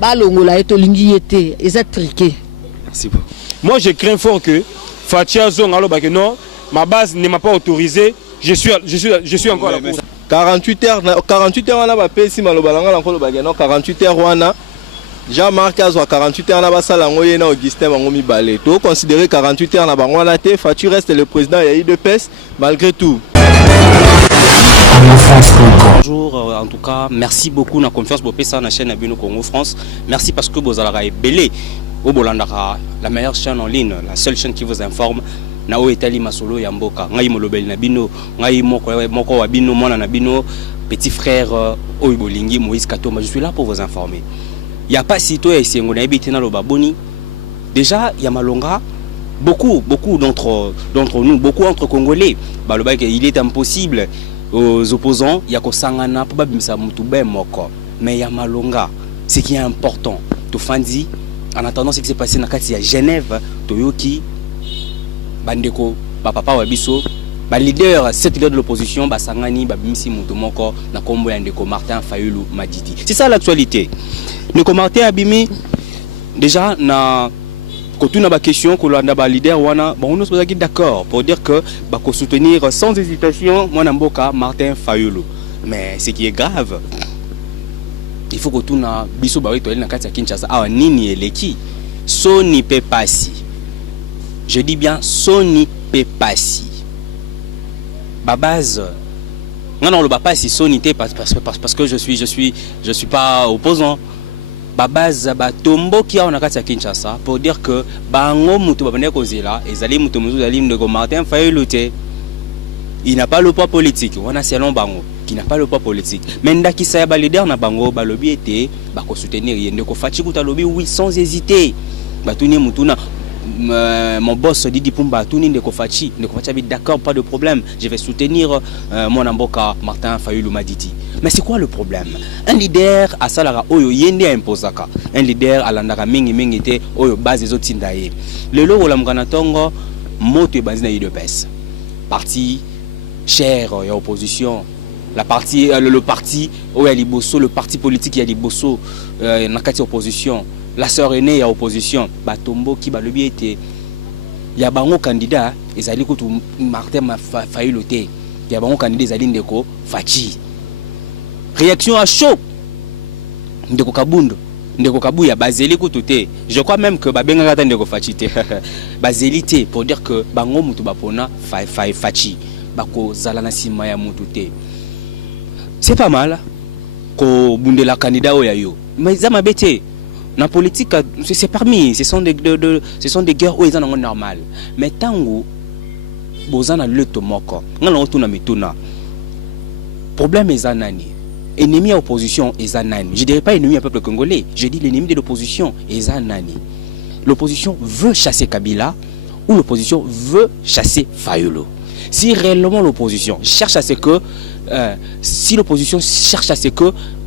balongola et tolingi yete et ça triqué. Merci beaucoup. Moi je crains fort que Fatia Zongalo que non, ma base ne m'a pas autorisé. Je suis encore à la cour. 48 heures on a pas si malobalanga encore le non 48 heures on a Jean-Marc Azwa 48 heures na basala ngoye na Augustin bangomi balé. To considérer 48 heures na bango na té Fatia reste le président ya IDPS malgré tout. Bonjour, en tout cas, merci beaucoup de la confiance pour la chaîne Abino Congo France. Merci parce que vous avez belé au Bolandara, la meilleure chaîne en ligne, la seule chaîne qui vous informe. Nao Etali Masolo Yamboka, Ngai Molobel Nabino, Ngai Moko Wabino, Mona Nabino, petit frère Oibolingi, Moïse Katoma. Je suis là pour vous informer. Il n'y a pas si toi et si on a habité dans le Baboni. Déjà, il y a Malonga. Beaucoup d'entre nous, beaucoup entre Congolais. Il est impossible aux opposants, il y a Kosangana, mais il y a Malonga. Ce qui est important, Tofandi, en attendant ce qui s'est passé dans à Genève, Toyoki, Bandeko, Papa Wabiso, leader, 7 leaders de l'opposition, Sangani, Babimisi Moutomoko, Nakombo Yandeko, Martin Fayulu, Madidi. C'est ça l'actualité. Nous Martin Abimi, déjà, quand on a des questions, quand on a des leaders, on est d'accord pour dire que soutenir sans hésitation Martin Fayulu. Mais ce qui est grave, il faut que tout na biso ba weto na kati ya Kinshasa awa nini eleki Soni Pepasi. Je dis bien Soni Pepasi. Ba base non le Pepasi Soni parce que je suis pas opposant. Ba base ba tombo qui a na kati ya Kinshasa pour dire que bango mutu babane kozela ezali mutu muzu zali ndeko Martin Fayulu te. Il n'a pas le poids politique. On a selon bango qui n'a pas le poids politique. Mais ndaki sa ba leader na bango ba lobby était ba ko soutenir ndeko Fachi kuta lobby oui sans hésiter. Ba tuni mutuna mon boss Didi Pumba tuni ndeko Fachi abi d'accord, pas de problème, je vais soutenir mon amboka Martin Fayulu Madidi. Mais c'est quoi le problème? Un leader à salara oyo yende imposaka. Un leader à landaka mingi te oyo base zo tindaye. Le loro la mukana tongo moto banzina IDPS. Parti cher et opposition, le parti où il Liboso, le parti politique il Liboso, nakati opposition, la sœur aînée à opposition, Batombo qui le bien était, il y a un candidat, ils allaient écouter Martin Fayulu te, il y a un candidat ils allaient ndeko Fachi. Réaction à chaud, ndeko Kabundo, ndeko Kabuya bazeli kutote. Je crois même que babenga kata ndeko Fachi te, bazeli te pour dire que bango mutu bapona Fachi. Bako zalana sima ya mutute. C'est pas mal ko bundela candidat oyayo. Mais ça m'a bêté. Na politique c'est parmi, ce sont des guerres où ils sont normal. Mais tango bozana lutte moko. Ngala tuna mituna. Problème est nani. Ennemi à opposition est nani. Je dirais pas ennemi au peuple congolais, je dis l'ennemi de l'opposition est nani. L'opposition veut chasser Kabila ou l'opposition veut chasser Fayulu. Si réellement l'opposition cherche à ce que,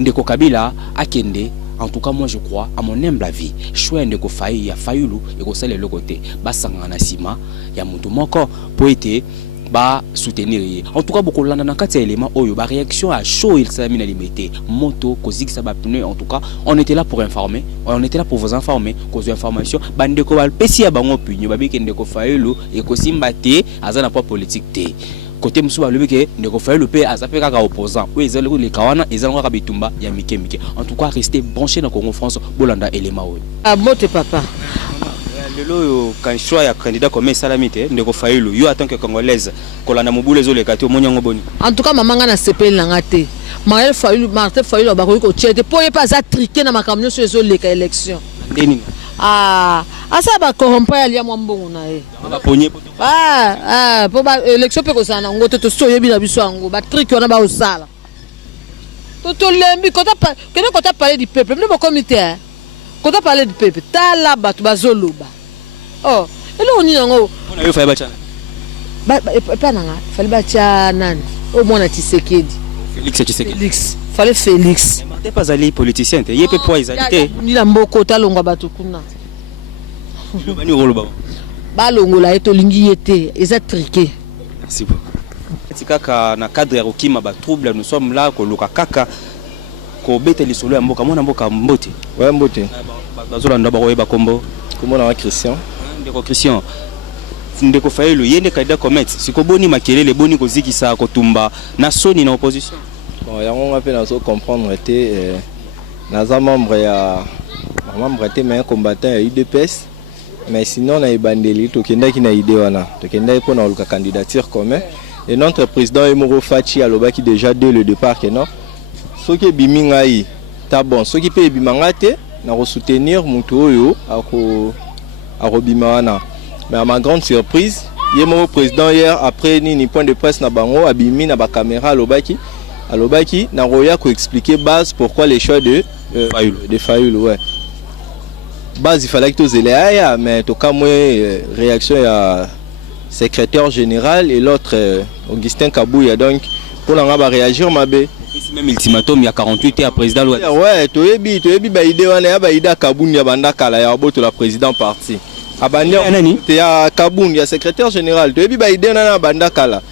Ndeko Kabila akende, en tout cas moi je crois, à mon humble avis, choix Ndeko Fayulu et que c'est le côté, basangana sima, ya mutu moko pour être ba soutenir. En tout cas beaucoup landa na kati élément oyo ba réaction à chaud il s'est mis à limiter moto kozik ça ba pneu. En tout cas on était là pour informer, on était là pour vous informer cause information bandeko bal pesi ya bango opinion ba biki Ndeko Fayulu et ko simbate azana pas politique te côté musu ba lobeke Ndeko Fayulu pe azape kaka opposant ou ezali ko le kawana ezali ko bitumba ya mike. En tout cas restez branchés dans Congo France bolanda élément oyo ah mote papa. Lelo quand choix ya candidat comme Salamité Ndeko Fayulu yo en tant que congolaise kolanda mobule zo le kati omonyango boni. En tout cas maman nga na sepel na ngate Martin Fayulu ba ko tiete po pas za triquer na makamyo so zo le élection ndeni asa ba corrompre ya lia mwambongo na e ba ponye po ba élection pe ko sana ngoto to so yebi na biso ngo ba trick ona ba osala to lembi kota parler du peuple même comité kota parler du peuple tala batu bazoloba oh elo oni ngo ona yo fa ba chana pas nanga fallait ba cha nani au moins na Tshisekedi Félix fallait Félix Martin pas ali politicien te yepe po izalité ni la mboko talonga batu kuna bani rolo ba longola eto lingi yete eza triqué. Merci beaucoup. Kaka na cadre ya kokima ba trouble nous sommes là ko loka kaka ko beta li solo ya mboka mona mboka mbote. Ouais mbote. Bazolanda ba koyeba kombo. Comment on a Christian? Ndeko Christian. Ndeko Fayulu yende kaida comet. Siko boni makelele boni ko zikisa ko tumba na soni na opposition. Bon, yango ngape nazo comprendre te naza membre était mais un combattant à UDPS. Mais sinon, on a bandeli, tokendaki na idée wana. Tokendaki pour na luka candidature commun. Et notre président Emoro Fachi alobaki déjà dès le départ que non. Ce qui est bimingai, ta bon. Ce qui peut bimangate, na soutenir mutu oyo ako bima wana. Mais à ma grande surprise, Emoro président hier après ni point de presse na bango abimi na ba caméra alobaki na roya ko expliquer base pourquoi les choix de Fayulu ouais. Base il fallait que tu aies mais tout cas moi réaction à secrétaire général et l'autre Augustin Kabouya donc pour l'en réagir ma bé même ultimatum il y a 48 heures président ouais tu es ba idée wana ba idée Kaboun ya banda kala ya boto la président parti abandi tu ya Kaboun ya secrétaire général tu es ba idée na banda kala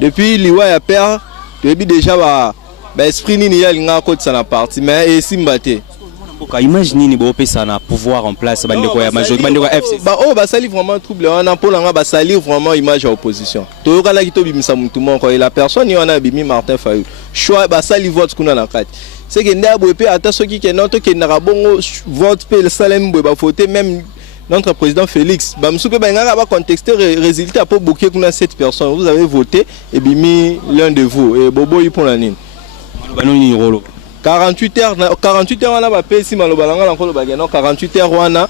depuis liwa ya père tu es déjà ba esprit nini ya linga ko tsana parti mais et simbate imagine ni bo pesa na pouvoir en place bandeko ya majorité bandeko ya FC ba sali vraiment trouble on a pour langa ba sali vraiment image à opposition to kala ki to bimisa mutu moko et la personne on a bimi Martin Fayulu choix ba sali vote kuna na kati c'est que nda bo pe ata soki ke noto ke na bongo vote pe le salem bo ba voter même notre président Félix ba msupe ba ngaka ba contexter résultat pour bouquer kuna cette personne vous avez voté et bimi l'un de vous et bobo y pour la nine 48 heures wana ba pesi malobalanga la nkolo bageno 48 heures wana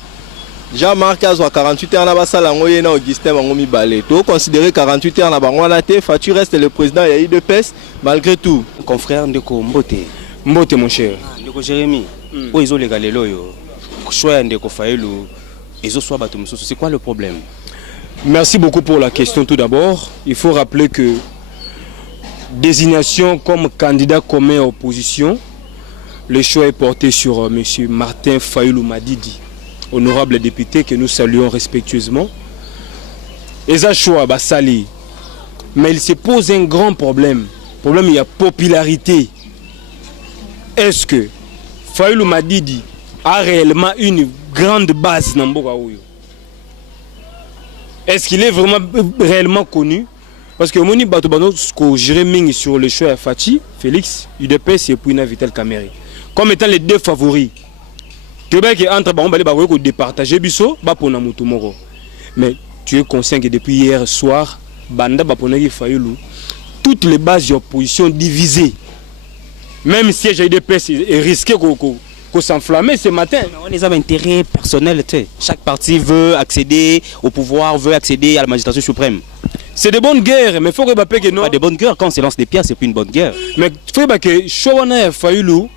Jean-Marc Azwa 48 heures na ba sala ngoye na Augustin bango mibale to considérer 48 heures na bango wana te Fachi reste le président ya IDPS malgré tout confrère ndeko Mbote mon cher ndeko Jérémy o izo legalelo yo choix ndeko Fayulu izo soit bato mususu c'est quoi le problème? Merci beaucoup pour la question. Tout d'abord il faut rappeler que désignation comme candidat commun à opposition, le choix est porté sur M. Martin Fayulu Madidi, honorable député que nous saluons respectueusement. Et ça choix, sali. Mais il se pose un grand problème. Le problème, il y a popularité. Est-ce que Fayulu Madidi a réellement une grande base dans Mboka Oyo? Est-ce qu'il est vraiment réellement connu? Parce que Moni Batobano, ce que Jérémy sur le choix à Fachi, Félix, UDPS et Pouina Vital Kameri. Comme étant les deux favoris. Québec est entre Baron Balé Barouk au départager Bisso, Bapona Moutoumoro. Mais tu es conscient que depuis hier soir, Banda Baponagi Fayulu, toutes les bases d'opposition divisées. Même si UDPS est risqué qu'on s'enflamme ce matin. On a un intérêt personnel. Chaque parti veut accéder au pouvoir, veut accéder à la magistrature suprême. C'est de bonnes guerres, mais il faut que non. Pas de bonnes guerres, quand on se lance des pierres, c'est plus une bonne guerre. Mais il faut que Chowana Fayulu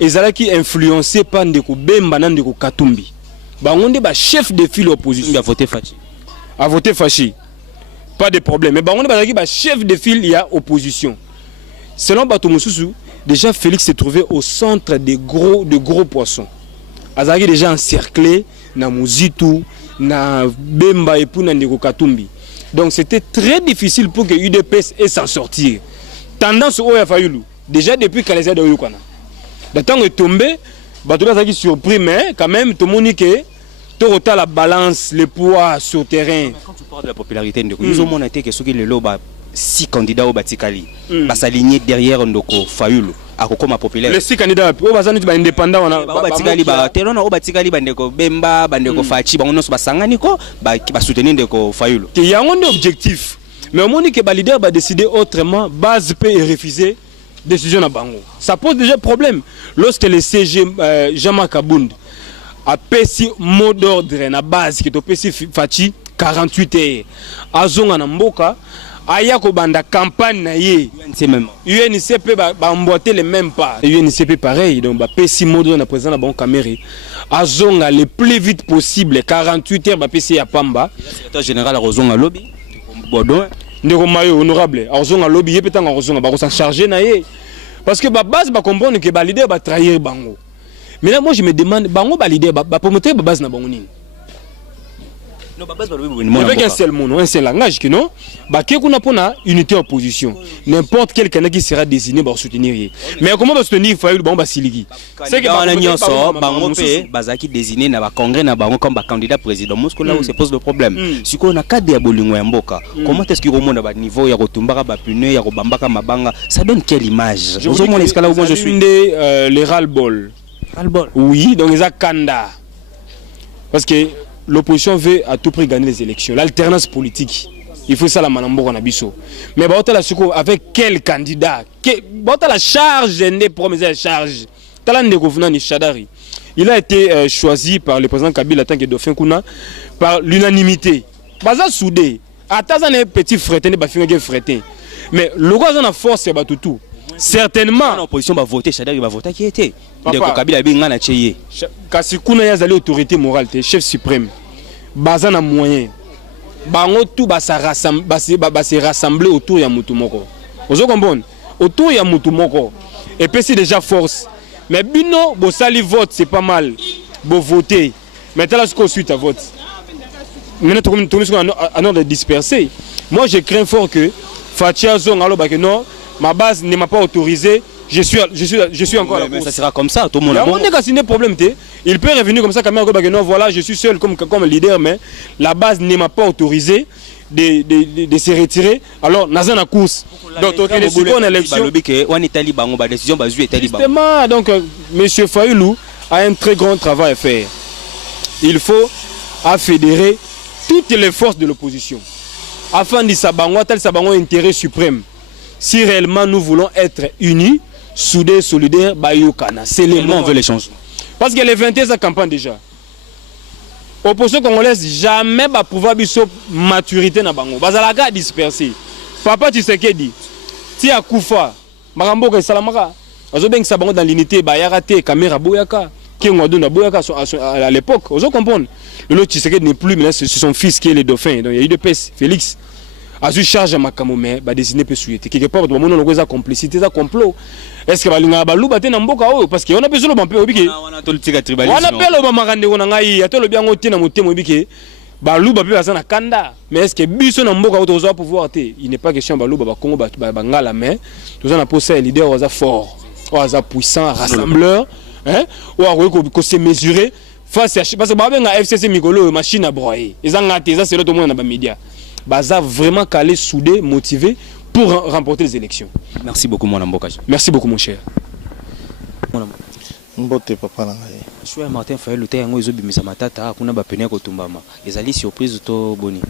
est influencé par Ndeko Bemba et Ndeko Katumbi. On est chef de file opposition. Il a voté Fachi. A voté Fachi. Pas de problème. Mais on est chef de file, il y a opposition. Selon Bato Moussoussou, déjà Félix s'est trouvé au centre de gros poissons. Azaki déjà encerclé na Muzitu, na Bemba et pour Ndeko Katumbi. Donc c'était très difficile pour que UDPS ait s'en sortir. Tendance au Fayulu, déjà depuis Kaleza de Oyukana. Le temps est tombé, Batoula qui surpris, mais quand même, tout le monde dit que tu as la balance, le poids sur le terrain. Quand tu parles de la popularité, nous avons été que ceux qui le 6 candidats au Batikali, s'aligner derrière Ndoko Fayulu. Akokoma populaire. Les 6 candidats, au bazani tu indépendant on a Batikali ba terona au Batikali bandeko Bemba bandeko Fachi bango so basangani ko ba soutenir ndeko Fayulu. Il y a un objectif. Mais au moment que le leader va décider autrement, base peut refuser décision à Bango. Ça pose déjà problème. Lorsque le CG Jean-Marc Abound a payé mot d'ordre na base qui to payé Fachi 48 heures. Azonga na mboka aya ko banda campagne na ye UNCP ba emboîter les mêmes pas UNCP pareil donc ba pesi modo na président na bon Kameri azonga le plus vite possible 48 heures ba pesi ya pamba secrétaire général a rozonga lobby bodon ndeko mayo honorable azonga lobby ye petanga rozonga ba ko s'en charger na ye parce que ba base ba comprendre que ba leader ba trahir bango. Mais là moi je me demande bango ba leader ba promoter ba base na bango nini avec un seul mot, un seul langage, que non, bah, qui est une unité opposition. N'importe quel candidat qui sera désigné pour soutenir. Mais comment va soutenir, il faut bon, Basiligi. C'est que Bazaki désigné dans le congrès comme candidat président. C'est là où se pose le problème. Si on a cas de Bolingo Mboka, comment est-ce qu'il remonte à niveau, il y a Rotumbara, Bapune, il y a Robambaka, Mabanga, ça donne quelle image? Je suis les ras-le-bol. Oui, donc ils ont Kanda. Parce que l'opposition veut à tout prix gagner les élections. L'alternance politique, il faut ça la manambo na biso. Mais avec quel candidat? La charge des promesses de charge. Il a été choisi par le président Kabila tant que Dauphin Kuna par l'unanimité. Baza soudé. Attends un petit fretin, mais le roi a force c'est tout. Certainement l'opposition va voter, Chadari va voter qui était. Kabila binga na cheye. Kasi kuna ya zali autorité morale, chef suprême. Baza na moyen. Bango tout ba se rassembler autour ya mutu moko. Vous comprenez? Autour ya mutu moko. Et puis c'est déjà force. Mais bino bo sali vote c'est pas mal. Bo voter. Maintenant là suite à vote. Maintenant tout en ordre de disperser. Moi je crains fort que Fatia Zong alors que non, ma base ne m'a pas autorisé. Je suis encore à la course. Ça sera comme ça, tout le monde. Il y a un problème. Il peut revenir comme ça, non, voilà, je suis seul comme leader, mais la base ne m'a pas autorisé de se retirer. Alors, nous avons la course. Donc, on a l'élection. Justement, donc, M. Fayoulou a un très grand travail à faire. Il faut fédérer toutes les forces de l'opposition afin de sabango intérêt suprême. Si réellement nous voulons être unis, soudés, solidaires, bayokana, c'est les mots. On veut les changer. Parce que les 21 ans campagne déjà. L'opposition congolaise jamais va pouvoir avoir maturité dans bango. Bazalaga dispersé. Papa tu sais que dit. Si à Koufa, Marambo ke salamaka. Azobeng sabango dans l'unité bayarate caméra boyaka. Qui ont donné boyaka à l'époque. Vous comprenez? Le lot tu sais que n'est plus mais c'est son fils qui est le dauphin. Donc il y a eu de pèse Félix. A su charge à Makamo, mais désigner peut souhaiter. Quelque part, on a une complicité, un complot. Est-ce que va balou bater dans Mboka? Parce qu'on a besoin de m'appeler au biquet. On appelle au Mamarande, on a eu, à tout le bien au Tina Moutemo biquet. Balou bape à Sana Kanda. Mais est-ce que Bisson en Mboka autour pouvoir? Il n'est pas question de balou Bakongo Bangala, mais nous avons posé un leader au fort, au puissant, rassembleur, ou à se mesurer face à. Parce que la FCC Mikolo, machine à broyer. Ils ont gâté, ça c'est l'autre monde dans les médias. Baza vraiment calé, soudé, motivé pour remporter les élections. Merci beaucoup mon Mboka. Merci beaucoup mon cher. Mbote papa na ngai. Choix Martin Fayulu te yango ezo bimisa matata kuna ba pene ko tumbama. Ezali surprise to boni.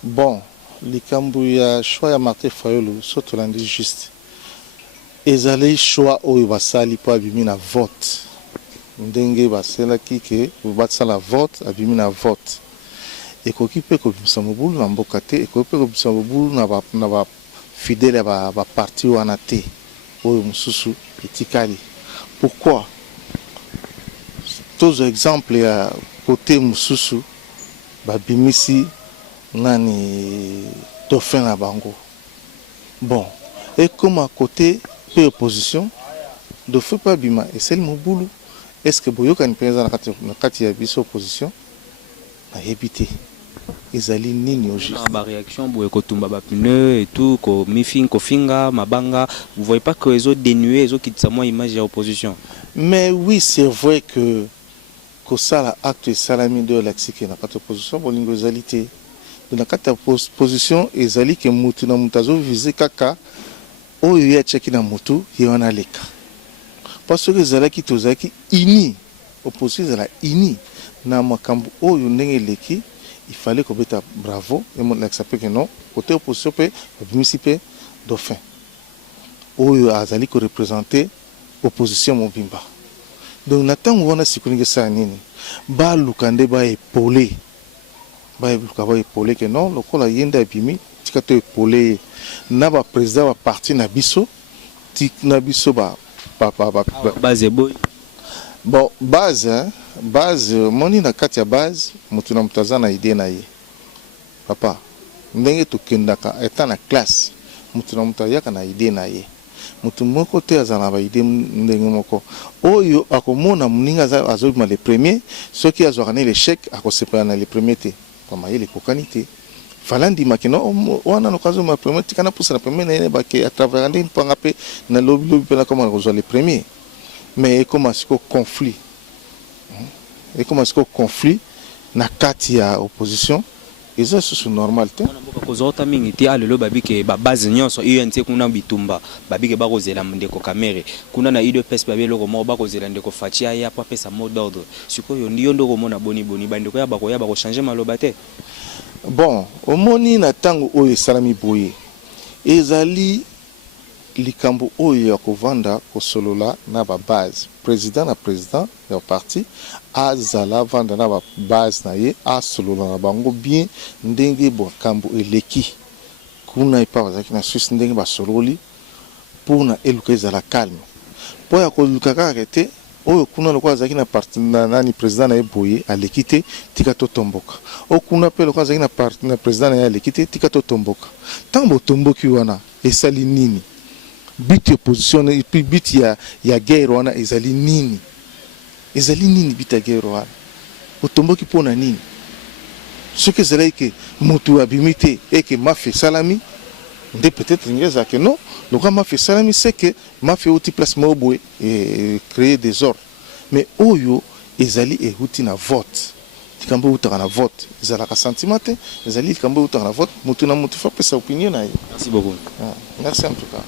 Bon, likambu ya choix ya Martin Fayulu soto landi juste. Ezali choix oyo basali po abimi na vote. Ndenge basela kike batsala vote abimi na vote. Ekoki pe kobimisa mobulu na mboka te, ekoki pe kobimisa mobulu na ba fidèle ba parti wana te oyo mususu etikali. Pourquoi? Tous exemples ya côté mususu babimisi nani dauphin na bango. Bon, et comme à côté pe opposition dauphin pas bima et c'est le mobulu. Est-ce que boyoka ni penza na kati ya biso opposition na éviter ezali nini au juste ba réaction boye ko tumba ba pneu et tout ko mifing ko finga mabanga, vous voyez pas que les autres dénués les autres qui ça moi image de l'opposition? Mais oui, c'est vrai que ça la acte salami de l'axique na pas opposition bolingo ezalité de la carte opposition ezali que mutu na mutazo viser kaka oyo ya cheki na mutu yona leka parce que ezalaki tozaki ini opposition ezala ini na makambo oyo ndenge leki. Il fallait qu'on mette bravo et mon accepte que non côté opposition pe municipal dauphin oyo azali ko représenter opposition mobimba. Donc natang wona sikuninge sa nini ba lukande ba épauler que non lokola yenda bimi tikato épauler na ba président ba parti na biso ba base boy. Bon base moni na kati ya base mutu na mutaza na idée na ye papa ndenge tokendaka eta na classe mutu na mutayaka na idée na ye mutu moko te azana ba idée ndenge moko oyo akomona muninga azobima le premier soki azwaka na l'échec akosepana na le premier te pamayele kokani te falandi makino wana no kazo ma premier tikana pousa na premier na ba ke à travers ndenge panga pe na lobby pe na comment rejoindre les premiers mais comment est-ce que conflit na kati ya opposition eza susu normal te kozota mingi te alelo babike ba base nyonso UNT kuna bitumba babike bakozela ndeko kamere kuna na IDPS babeloko mo bakozela ndeko Fatia ya pa pesa mot d'ordre sikoyo ndiyo ndoko mona boni bandeko ya bako changer maloba te. Bon, omoni na tango oyo salami boye ezali likambo oyo ya kovanda kosolola na ba base président ya parti azala vanda na ba base na ye asolola na bango bien ndenge bo kambo eleki kuna ipa bazaki na Suisse ndenge ba sololi pour na eluka ezala calme po ya koluka kaka te oyo kuna lokwa azaki na parti na nani président na eboye alekite tika to tomboka o kuna pe lokwa azaki na parti na président na alekite tika to tomboka tango tomboki wana esali nini bit opposition et puis bit ya guerre wana ezali nini bit ya guerre wana otomboki pona nini soki ezali ke motu abimite eke mafia salami nde peut-être ngeza que non le grand mafia salami c'est que mafia outi place moboé et créer des ordres mais oyo ezali e outi na vote tikambo utaka na vote ezala ka sentiment ezali tikambo utaka na vote mutu na mutu fa pesa opinion na. Merci beaucoup. Merci en tout cas.